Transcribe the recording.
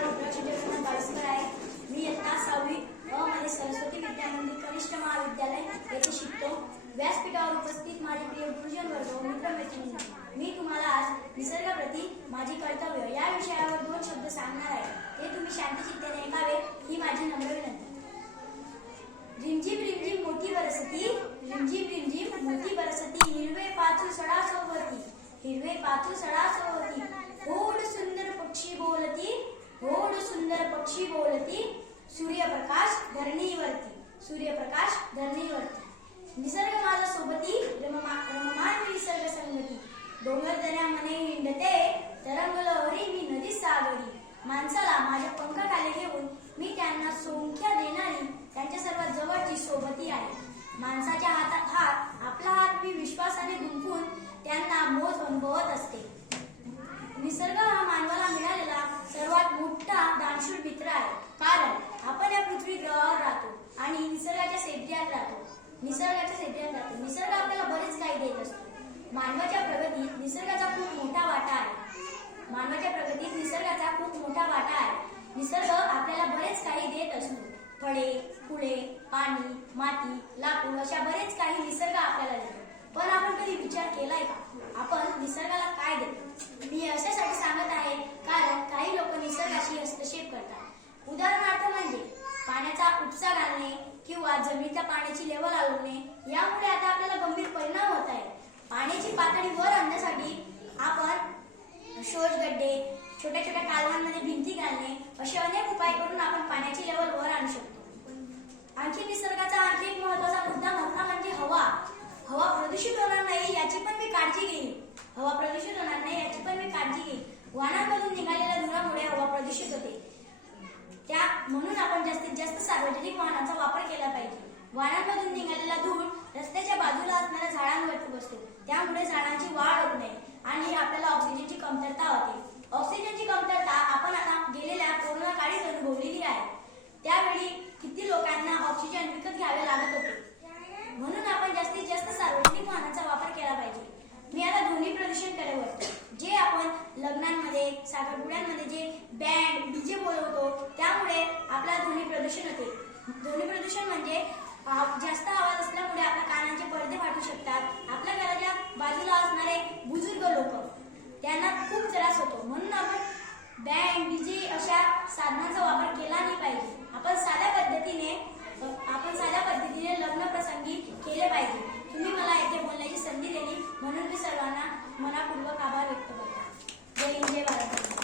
नाव रुद्राक्ष बाळस्कर आहे। मी इयत्ता 6वी मध्ये सरस्वती विद्या मंदिर कनिष्ठ महाविद्यालय येथे शिकतो। व्यासपीठावर उपस्थित माझे प्रिय गुरुजन वर्ग व मित्रमैत्रिणी, मी तुम्हाला आज निसर्गाप्रती माझे कर्तव्य या विषयावर 2 शब्द सांगणार आहे। ते तुम्ही शांतचित्ताने ऐकावे ही माझी नम्र विनंती। रिमझिम रिमझिम मोती बरसती, रिमझिम रिमझिम मोती बरसती, हिरवे पाचू सडा सोबती, हिरवे पाचू सडा सोबती, होड सुंदर पक्षी बोलती, होड सुंदर पक्षी बोलती, सूर्यप्रकाश धरणीवरती, सूर्यप्रकाश धरणीवरती। निसर्ग माझा सोबती, रममान निसर्ग संगती, डोंगर दऱ्या मने हिंडते, तरंग लहरी मी नदी सागरी। माणसाला माझ्या पंखाखाली घेऊन मी त्यांना संख्या देणारी त्यांच्या सर्वात जवळची सोबती आहे। माणसाच्या हातात हात, आपला हात मी विश्वासाने गुंफून त्यांना मोज अनुभवत असते। निसर्ग हा मानवाला मिळालेला सर्वात मोठा दानशूर मित्र आहे, कारण आपण या पृथ्वी ग्रहावर राहतो आणि निसर्गाच्या सेद्यात राहतो। निसर्ग आपल्याला बरेच काही देत असतो। मानवाच्या प्रगतीत निसर्गाचा खूप मोठा वाटा आहे। निसर्ग आपल्याला बरेच काही देत असतो। फळे, फुले, पाणी, माती, लाकूड अशा बरेच काही निसर्ग आपल्याला देतो। पण आपण कधी विचार केलाय का, आपण निसर्गाला काय देतो? मी अशासाठी सांगत आहे कारण काही लोक निसर्गाशी हस्तक्षेप करतात। उदाहरणार्थ म्हणजे पाण्याचा उपसा घालणे किंवा जमिनीच्या पाण्याची लेवल आलवणे, यामुळे आता आपल्याला गंभीर परिणाम होत आहे। पाण्याची पातळी वर आणण्यासाठी आपण शोषगड्डे, छोट्या छोट्या कालव्यांमध्ये भिंती घालणे असे अनेक उपाय करून आपण पाण्याची लेवल वर आणू शकतो। आणखी निसर्गाचा आणखी एक महत्त्वाचा मुद्दा म्हणजे हवा प्रदूषित होणार नाही याची पण मी काळजी घेईन। वाहनांमधून निघालेल्या धुरामुळे हवा प्रदूषित होते, म्हणून आपण जास्तीत जास्त सार्वजनिक वाहनांचा वापर केला पाहिजे। वाहनांमधून निघालेला धूर रस्त्याच्या बाजूला असणाऱ्या झाडांवरती बसतो, त्यामुळे झाडांची वाढ होत नाही आणि आपल्याला ऑक्सिजनची कमतरता होते। ऑक्सिजनची कमतरता आपण आता गेलेल्या कोरोना काळीच अनुभवलेली आहे। त्यावेळी किती लोकांना ऑक्सिजन विकत घ्यावे लागत होते, म्हणून आपण जास्तीत जास्त सार्वजनिक वाहनांचा वापर केला पाहिजे। मी आता ध्वनी प्रदूषणकडे वळतो। जे आपण लग्नांमध्ये, साखरपुड्यांमध्ये जे बँड, डीजे बोलवतो, त्यामुळे आपला ध्वनी प्रदूषण होते। ध्वनी प्रदूषण म्हणजे जास्त आवाज असल्यामुळे आपल्या कानांचे पडदे फाटू शकतात। आपल्या घराच्या बाजूला असणारे बुजुर्ग लोक, त्यांना खूप त्रास होतो, म्हणून आपण बँड, डीजे अशा साधनांचा वापर केला नाही पाहिजे। आपण साध्या पद्धतीने लग्न प्रसंगी केले पाहिजे। तुम्ही मला येथे बोलण्याची संधी दिली म्हणून मी सर्वांना मनापूर्वक आभार व्यक्त करतो। जय हिंद, जय भारत।